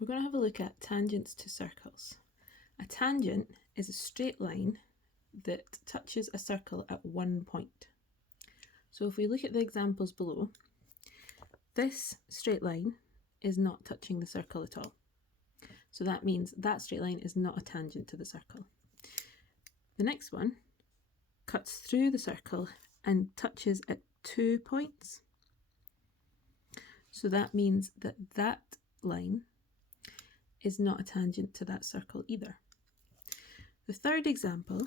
We're going to have a look at tangents to circles. A tangent is a straight line that touches a circle at one point. So if we look at the examples below, this straight line is not touching the circle at all. So that means that straight line is not a tangent to the circle. The next one cuts through the circle and touches at 2 points. So that means that that line is not a tangent to that circle either. The third example,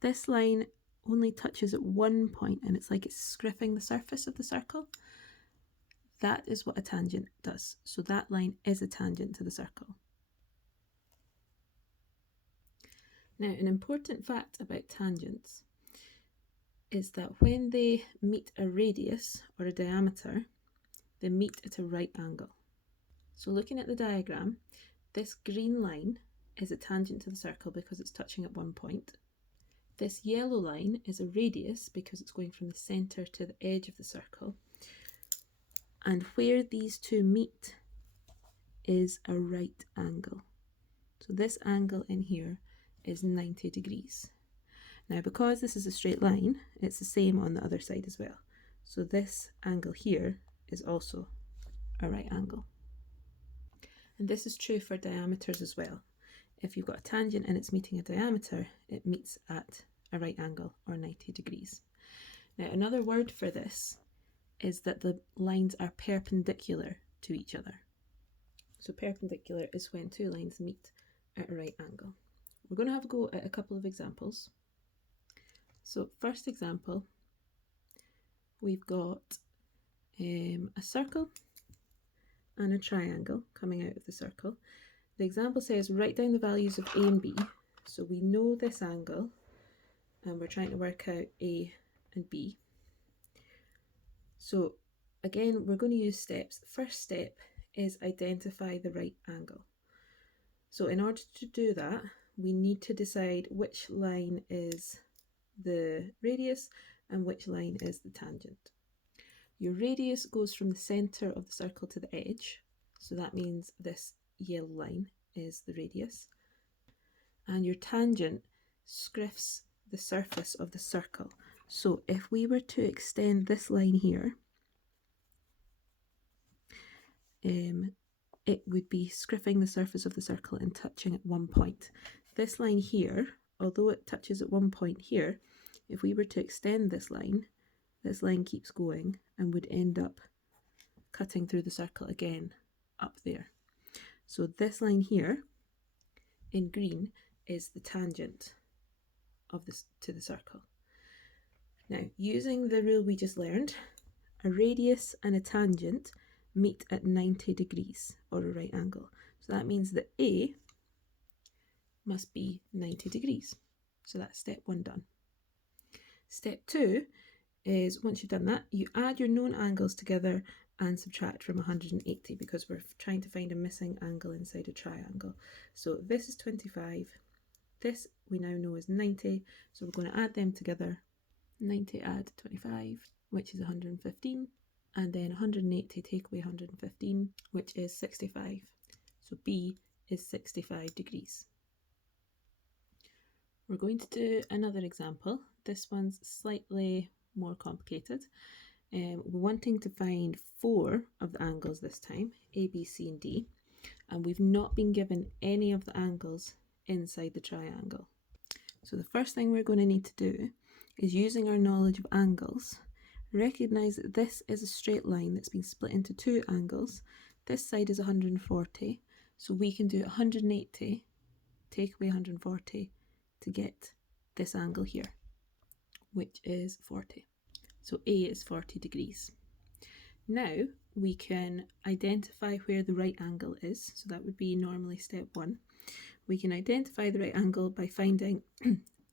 this line only touches at 1 point and it's like it's scriffing the surface of the circle. That is what a tangent does. So that line is a tangent to the circle. Now, an important fact about tangents is that when they meet a radius or a diameter, they meet at a right angle. So looking at the diagram, this green line is a tangent to the circle because it's touching at 1 point. This yellow line is a radius because it's going from the centre to the edge of the circle. And where these two meet is a right angle. So this angle in here is 90 degrees. Now, because this is a straight line, it's the same on the other side as well. So this angle here is also a right angle. And this is true for diameters as well. If you've got a tangent and it's meeting a diameter, it meets at a right angle or 90 degrees. Now, another word for this is that the lines are perpendicular to each other. So perpendicular is when two lines meet at a right angle. We're going to have a go at a couple of examples. So first example, we've got a circle and a triangle coming out of the circle. The example says write down the values of A and B. So we know this angle and we're trying to work out A and B. So again, we're going to use steps. The first step is identify the right angle. So in order to do that, we need to decide which line is the radius and which line is the tangent. Your radius goes from the centre of the circle to the edge. So that means this yellow line is the radius. And your tangent scriffs the surface of the circle. So if we were to extend this line here, it would be scriffing the surface of the circle and touching at 1 point. This line here, although it touches at 1 point here, if we were to extend this line keeps going and would end up cutting through the circle again up there. So this line here in green is the tangent of this to the circle. Now, using the rule we just learned, a radius and a tangent meet at 90 degrees or a right angle. So that means that A must be 90 degrees. So that's step 1 done. Step 2 is, once you've done that, you add your known angles together and subtract from 180 because we're trying to find a missing angle inside a triangle. So this is 25, this we now know is 90, so we're going to add them together. 90 add 25, which is 115, and then 180 take away 115, which is 65. So B is 65 degrees. We're going to do another example. This one's slightly more complicated. We're wanting to find 4 of the angles this time, A, B, C, and D, and we've not been given any of the angles inside the triangle. So the first thing we're going to need to do is, using our knowledge of angles, recognise that this is a straight line that's been split into 2 angles. This side is 140, so we can do 180, take away 140 to get this angle here, which is 40. So A is 40 degrees. Now we can identify where the right angle is, so that would be normally step 1. We can identify the right angle by finding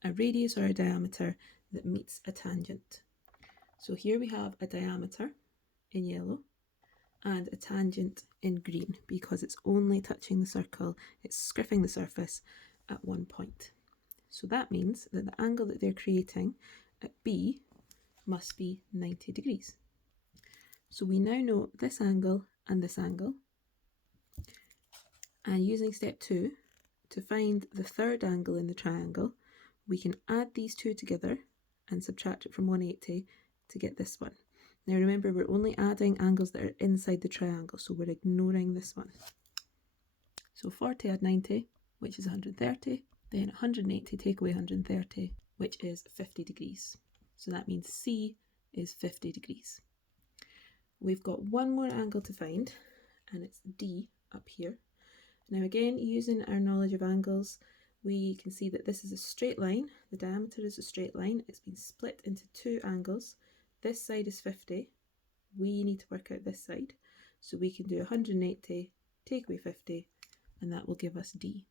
a radius or a diameter that meets a tangent. So here we have a diameter in yellow and a tangent in green because it's only touching the circle, it's scriffing the surface at 1 point. So that means that the angle that they're creating at B must be 90 degrees. So we now know this angle and this angle. And using step 2, to find the third angle in the triangle, we can add these two together and subtract it from 180 to get this one. Now remember, we're only adding angles that are inside the triangle, so we're ignoring this one. So 40 add 90, which is 130, then 180 take away 130, which is 50 degrees. So that means C is 50 degrees. We've got one more angle to find, and it's D up here. Now again, using our knowledge of angles, we can see that this is a straight line. The diameter is a straight line. It's been split into two angles. This side is 50. We need to work out this side. So we can do 180, take away 50, and that will give us D.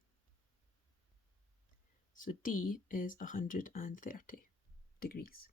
So D is 130 degrees.